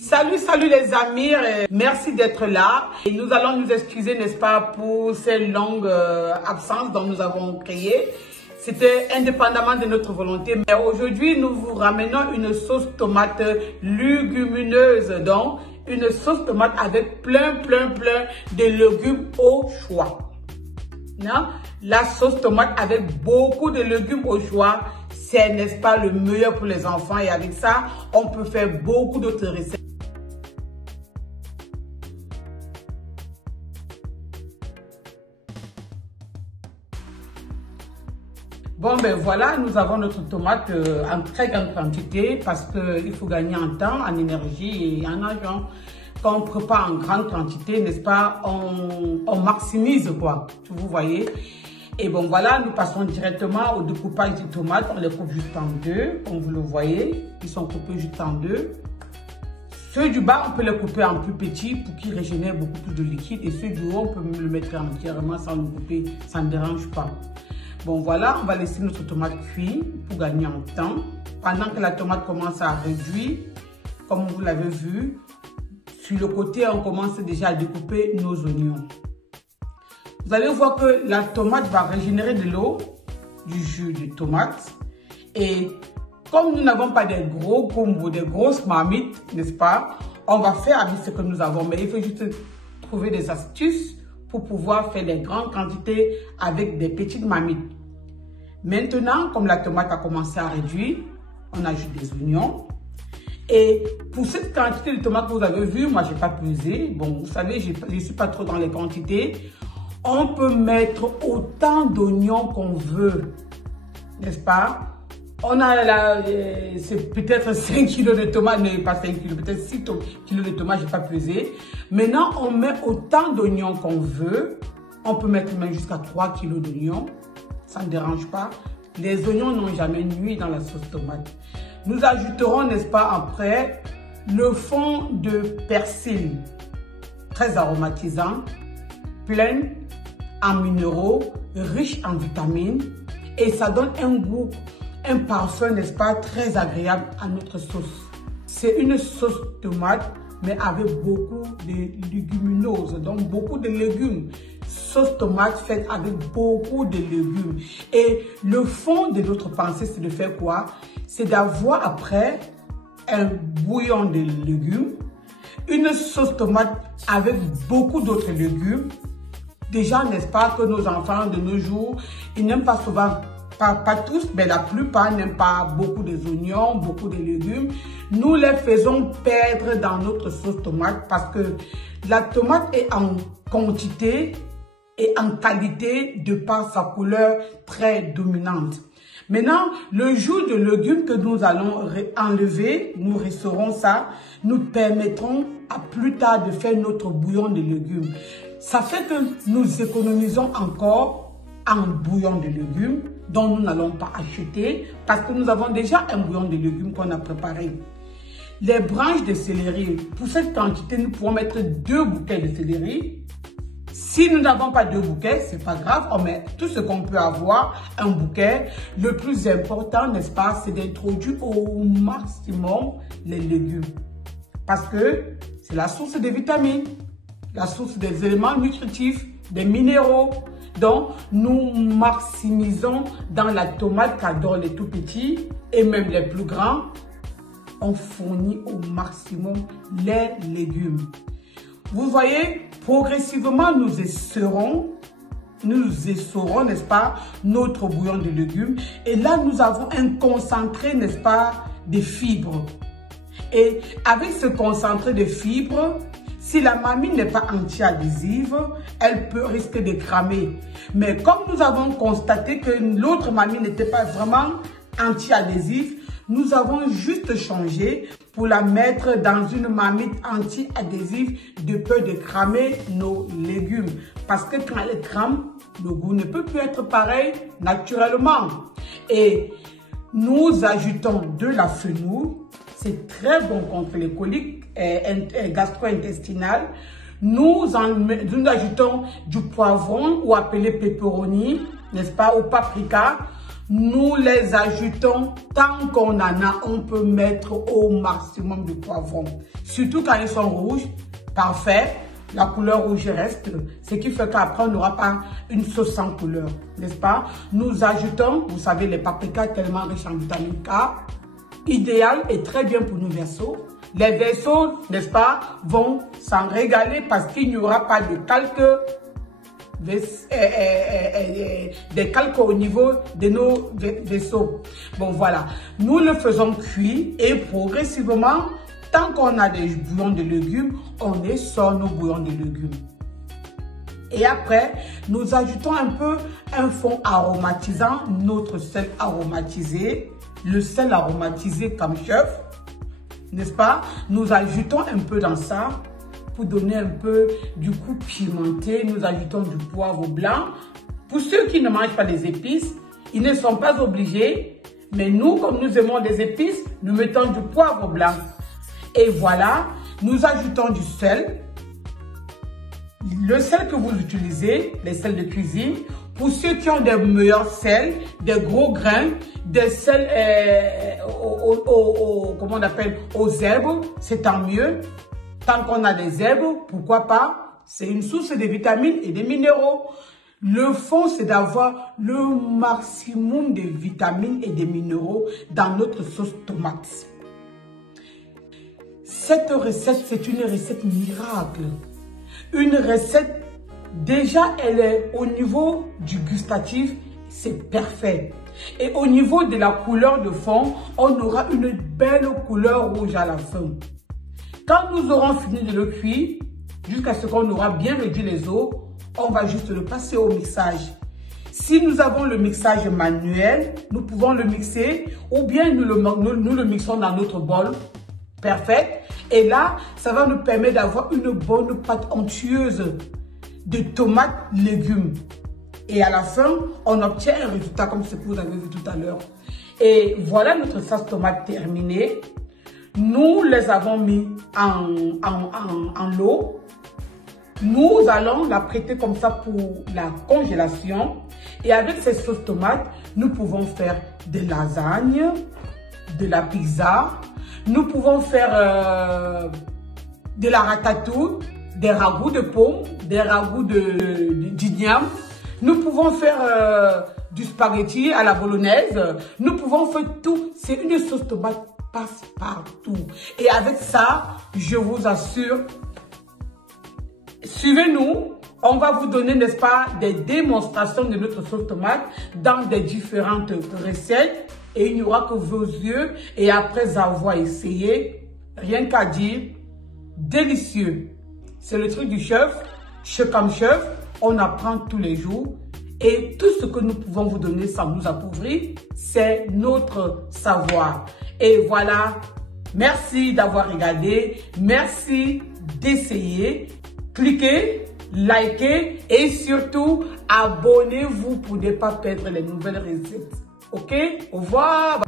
Salut les amis, merci d'être là. Et nous allons nous excuser, n'est-ce pas, pour ces longues absences dont nous avons créé. C'était indépendamment de notre volonté. Mais aujourd'hui, nous vous ramenons une sauce tomate légumineuse. Donc, une sauce tomate avec plein de légumes au choix. Non? La sauce tomate avec beaucoup de légumes au choix, c'est, n'est-ce pas, le meilleur pour les enfants. Et avec ça, on peut faire beaucoup d'autres recettes. Bon, ben voilà, nous avons notre tomate en très grande quantité parce qu'il faut gagner en temps, en énergie et en argent. Quand on prépare en grande quantité, n'est-ce pas, on maximise quoi, vous voyez. Et bon, voilà, nous passons directement au découpage des tomates. On les coupe juste en deux, comme vous le voyez. Ils sont coupés juste en deux. Ceux du bas, on peut les couper en plus petits pour qu'ils régénèrent beaucoup plus de liquide. Et ceux du haut, on peut le mettre entièrement sans le couper, ça ne dérange pas. Bon, voilà, on va laisser notre tomate cuire pour gagner en temps. Pendant que la tomate commence à réduire, comme vous l'avez vu, sur le côté, on commence déjà à découper nos oignons. Vous allez voir que la tomate va régénérer de l'eau, du jus de tomate. Et comme nous n'avons pas des gros combos, des grosses marmites, n'est-ce pas, on va faire avec ce que nous avons. Mais il faut juste trouver des astuces pour pouvoir faire des grandes quantités avec des petites marmites. Maintenant, comme la tomate a commencé à réduire, on ajoute des oignons. Et pour cette quantité de tomates que vous avez vu, moi je n'ai pas pesé. Bon, vous savez, je ne suis pas trop dans les quantités. On peut mettre autant d'oignons qu'on veut, n'est-ce pas? On a là, c'est peut-être 5 kg de tomates, mais pas 5 kg, peut-être 6 kg de tomates, je n'ai pas pesé. Maintenant, on met autant d'oignons qu'on veut. On peut mettre même jusqu'à 3 kg d'oignons. Ça ne dérange pas. Les oignons n'ont jamais nui dans la sauce tomate. Nous ajouterons, n'est-ce pas, après, le fond de persil, très aromatisant, plein en minéraux, riche en vitamines. Et ça donne un goût, un parfum, n'est-ce pas, très agréable à notre sauce. C'est une sauce tomate, mais avec beaucoup de légumineuses, donc beaucoup de légumes. Sauce tomate faite avec beaucoup de légumes. Et le fond de notre pensée, c'est de faire quoi? C'est d'avoir après un bouillon de légumes, une sauce tomate avec beaucoup d'autres légumes. Déjà, n'est-ce pas, que nos enfants de nos jours, ils n'aiment pas souvent, pas tous, mais la plupart n'aiment pas beaucoup des oignons, beaucoup de légumes. Nous les faisons perdre dans notre sauce tomate parce que la tomate est en quantité et en qualité de par sa couleur très dominante. Maintenant, le jus de légumes que nous allons enlever, nous resserons ça, nous permettront à plus tard de faire notre bouillon de légumes. Ça fait que nous économisons encore en bouillon de légumes dont nous n'allons pas acheter parce que nous avons déjà un bouillon de légumes qu'on a préparé. Les branches de céleri, pour cette quantité, nous pouvons mettre 2 bouquets de céleri. Si nous n'avons pas 2 bouquets, c'est pas grave, on met tout ce qu'on peut avoir, un bouquet. Le plus important, n'est-ce pas, c'est d'introduire au maximum les légumes. Parce que c'est la source de vitamines, la source des éléments nutritifs, des minéraux. Donc, nous maximisons dans la tomate qu'adorent les tout petits et même les plus grands. On fournit au maximum les légumes. Vous voyez, progressivement, nous essorons, n'est-ce pas, notre bouillon de légumes. Et là, nous avons un concentré, n'est-ce pas, de fibres. Et avec ce concentré de fibres, si la marmite n'est pas anti-adhésive, elle peut risquer de cramer. Mais comme nous avons constaté que l'autre marmite n'était pas vraiment anti-adhésive, nous avons juste changé pour la mettre dans une marmite anti-adhésive de peur de cramer nos légumes. Parce que quand elle crame, le goût ne peut plus être pareil naturellement. Et nous ajoutons de la fenouil. C'est très bon contre les coliques gastro-intestinales. Nous ajoutons du poivron ou appelé pepperoni, n'est-ce pas, ou paprika. nous les ajoutons tant qu'on en a, on peut mettre au maximum de poivrons. Surtout quand ils sont rouges, parfait, la couleur rouge reste, ce qui fait qu'après on n'aura pas une sauce sans couleur, n'est-ce pas? Nous ajoutons, vous savez, les paprikas tellement riches en vitamine K, idéal et très bien pour nos Verseaux. Les Verseaux, n'est-ce pas, vont s'en régaler parce qu'il n'y aura pas de calque, des calques au niveau de nos vaisseaux. Bon, voilà. Nous le faisons cuire et progressivement, tant qu'on a des bouillons de légumes, on sort nos bouillons de légumes. Et après, nous ajoutons un peu un fond aromatisant, notre sel aromatisé, le sel aromatisé comme chef, n'est-ce pas? Nous ajoutons un peu dans ça pour donner un peu du goût pimenté. Nous ajoutons du poivre blanc. Pour ceux qui ne mangent pas les épices, ils ne sont pas obligés. Mais nous, comme nous aimons des épices, nous mettons du poivre blanc. Et voilà, nous ajoutons du sel. Le sel que vous utilisez, les sels de cuisine. Pour ceux qui ont des meilleurs sels, des gros grains, des sels comment on appelle, aux herbes, c'est tant mieux. Tant qu'on a des herbes, pourquoi pas? C'est une source de vitamines et de minéraux. Le fond, c'est d'avoir le maximum de vitamines et de minéraux dans notre sauce tomate. Cette recette, c'est une recette miracle. Une recette, déjà, elle est au niveau du gustatif, c'est parfait. Et au niveau de la couleur de fond, on aura une belle couleur rouge à la fin. Quand nous aurons fini de le cuire, jusqu'à ce qu'on aura bien réduit les eaux, on va juste le passer au mixage. Si nous avons le mixage manuel, nous pouvons le mixer ou bien nous le mixons dans notre bol. Parfait. Et là, ça va nous permettre d'avoir une bonne pâte onctueuse de tomates, légumes. Et à la fin, on obtient un résultat comme ce que vous avez vu tout à l'heure. Et voilà notre sauce tomate terminée. Nous les avons mis en l'eau. Nous allons la prêter comme ça pour la congélation. Et avec ces sauces tomates, nous pouvons faire des lasagnes, de la pizza. Nous pouvons faire de la ratatouille, des ragoûts de pommes, des ragoûts d'igname. Nous pouvons faire du spaghetti à la bolognaise. Nous pouvons faire tout. C'est une sauce tomate passe partout. Et avec ça, je vous assure, suivez-nous. On va vous donner, n'est-ce pas, des démonstrations de notre sauce tomate dans des différentes recettes. Et il n'y aura que vos yeux. Et après avoir essayé, rien qu'à dire, délicieux. C'est le truc du chef. Chef comme chef, on apprend tous les jours. Et tout ce que nous pouvons vous donner sans nous appauvrir, c'est notre savoir. Et voilà, merci d'avoir regardé. Merci d'essayer. Cliquez, likez et surtout, abonnez-vous pour ne pas perdre les nouvelles recettes. Ok? Au revoir.